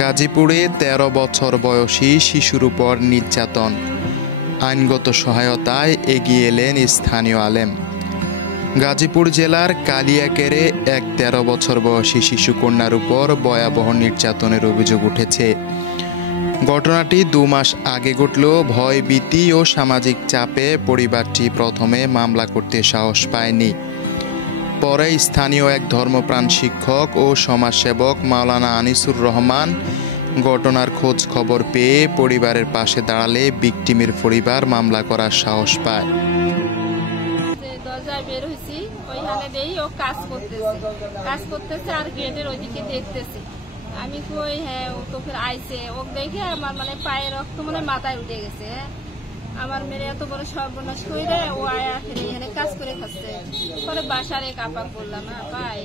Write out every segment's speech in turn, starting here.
গাজীপুরে ১৩ বছর বয়সী শিশুর উপর নির্যাতন, আইনগত সহায়তায় এগিয়ে এলেন স্থানীয় আলেম। গাজীপুর জেলার কালিয়াকেরে এক ১৩ বছর বয়সী শিশুকন্যার উপর ভয়াবহ নির্যাতনের অভিযোগ উঠেছে। ঘটনাটি ২ মাস আগে ঘটলেও ভয়, ভীতি ও সামাজিক চাপে পরিবারটি প্রথমে মামলা করতে সাহস পায়নি। পরে স্থানীয় এক ধর্মপ্রাণ শিক্ষক ও সমাজসেবক মাওলানা আনিসুর রহমান ঘটনার খোঁজ খবর পেয়ে পরিবারের পাশে দাঁড়ালে ভিকটিমের পরিবার মামলা করার সাহস পায়। দরজায় বের হয়েছি, ওইখানে দেই ও কাজ করতেছে আর গেটের ওইদিকে দেখতেছি। আমি কই হ্যাঁ ও তো ফের আইছে, ও দেখে আমার পায়ের রক্ত মাথায় উঠে গেছে। আমার মেয়ে এত বড় সর্বনাশ করে ও আয়া ফেলে এখানে কাজ করে খাচ্ছে। পরে বাসারে কাপড় করলাম পাই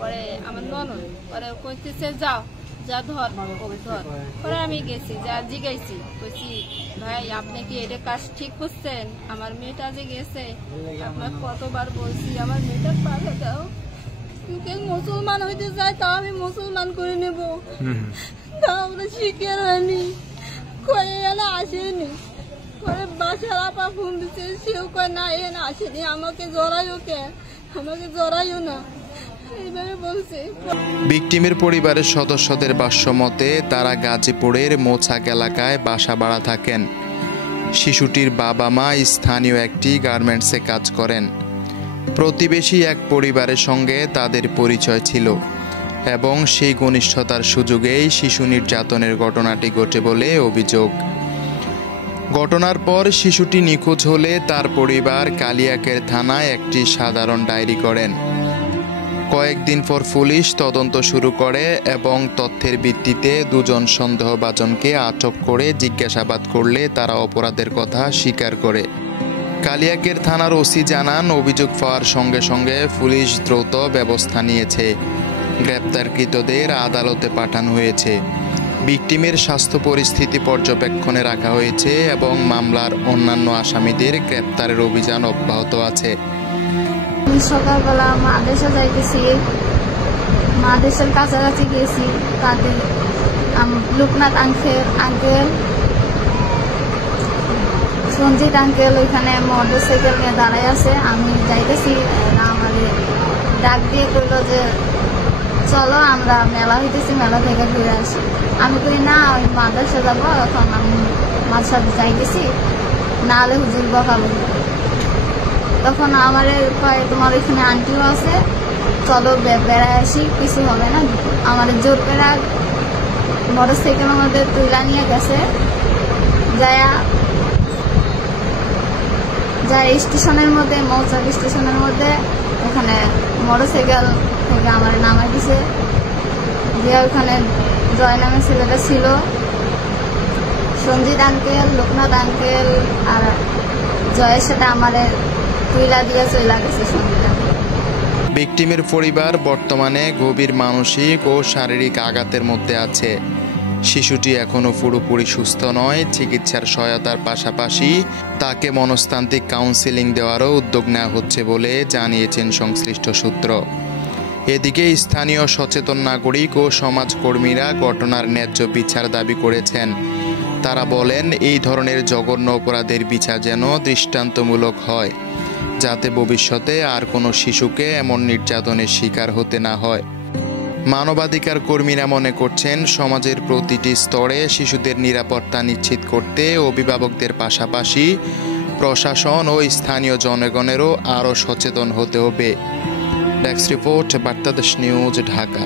পরে আমার ননদ পরে কইতেছে যাও যা ধর পরে আমি গেছি, যা জিগাইছি কইছি ভাই আপনি কি এটা কাজ ঠিক করছেন? আমার মেয়েটা যে গেছে, আপনার কতবার বলছি আমার মেয়েটা পাঠে দাও, মুসলমান হইতে চাই তাও আমি মুসলমান করে নেব, তাও আমরা শিখে হয়নি, কয়ে এনে আসেনি। পরে বাসার আপা ফোন দিচ্ছে, সেও কয় না এনে আসেনি, আমাকে জড়াইও না, এইভাবে বলছে। ভিকটিমের পরিবারের সদস্যদের ভাষ্যমতে তারা গাজীপুরের মোছাক এলাকায় বাসা ভাড়া থাকেন। শিশুটির বাবা মা স্থানীয় একটি গার্মেন্টসে কাজ করেন। প্রতিবেশী এক পরিবারের সঙ্গে তাদের পরিচয় ছিল এবং সেই ঘনিষ্ঠতার সুযোগেই শিশু নির্যাতনের ঘটনাটি ঘটে বলে অভিযোগ। ঘটনার পর শিশুটি নিখোঁজ হলে তার পরিবার কালিয়াকের থানায় একটি সাধারণ ডায়েরি করেন। কয়েকদিন পর পুলিশ তদন্ত শুরু করে এবং তথ্যের ভিত্তিতে ২ জন সন্দেহভাজনকে আটক করে জিজ্ঞাসাবাদ করলে তারা অপরাধের কথা স্বীকার করে। কালিয়াকের থানার ওসি জানান, অভিযোগ পাওয়ার সঙ্গে সঙ্গে পুলিশ দ্রুত ব্যবস্থা নিয়েছে। গ্রেপ্তারকৃতদের আদালতে পাঠানো হয়েছে। ভিকটিমের স্বাস্থ্য পরিস্থিতি পর্যবেক্ষণে রাখা হয়েছে এবং মামলার অন্যান্য আসামিদের গ্রেপ্তারের অভিযান অব্যাহত আছে। সকালবেলা মাদেশে যাইতেছি, মাদেশের কাছাকাছি গেছি, তাদের লোকনাথ আঙ্কেল সঞ্জিত আঙ্কেল ওইখানে মোটরসাইকেল নিয়ে দাঁড়াই আছে। আমি যাইতেছি, আমাদের ডাক দিয়ে কইল যে চলো আমরা মেলা হইতেছি, মেলা থেকে ঘুরে আসি। আমি কই না ওই মাদ্রাসা যাবো, এখন আমি মাদ্রাসা যাইতেছি, না হলে হুজুর বকাবো। তখন আমার কয় তোমার এখানে আন্টিও আছে, চলো বেড়ায় আসি, কিছু হবে না। আমাদের জোর করে মোটরসাইকেলের মধ্যে তুইলা নিয়ে গেছে, যা স্টেশনের মধ্যে, মৌচাক স্টেশনের মধ্যে ওখানে মোটরসাইকেল থেকে আমার নামাই দিছে। যে ওখানে জয় নামের ছেলেটা ছিল, সঞ্জিত আঙ্কেল, লোকনাথ আঙ্কেল আর জয়ের সাথে আমার তুইলা দিয়ে চলে গেছে সঞ্জিত আঙ্কেল। ভিকটিমের পরিবার বর্তমানে গভীর মানসিক ও শারীরিক আঘাতের মধ্যে আছে। শিশুটি এখনও পুরোপুরি সুস্থ নয়। চিকিৎসার সহায়তার পাশাপাশি তাকে মনস্তান্ত্রিক কাউন্সেলিং দেওয়ারও উদ্যোগ নেওয়া হচ্ছে বলে জানিয়েছেন সংশ্লিষ্ট সূত্র। এদিকে স্থানীয় সচেতন নাগরিক ও সমাজকর্মীরা ঘটনার ন্যায্য বিচার দাবি করেছেন। তারা বলেন, এই ধরনের জঘন্য অপরাধের বিচার যেন দৃষ্টান্তমূলক হয়, যাতে ভবিষ্যতে আর কোনো শিশুকে এমন নির্যাতনের শিকার হতে না হয়। মানবাধিকার কর্মীরা মনে করছেন, সমাজের প্রতিটি স্তরে শিশুদের নিরাপত্তা নিশ্চিত করতে অভিভাবকদের পাশাপাশি প্রশাসন ও স্থানীয় জনগণেরও আরও সচেতন হতে হবে। Desk report, Bartadesh news, Dhaka.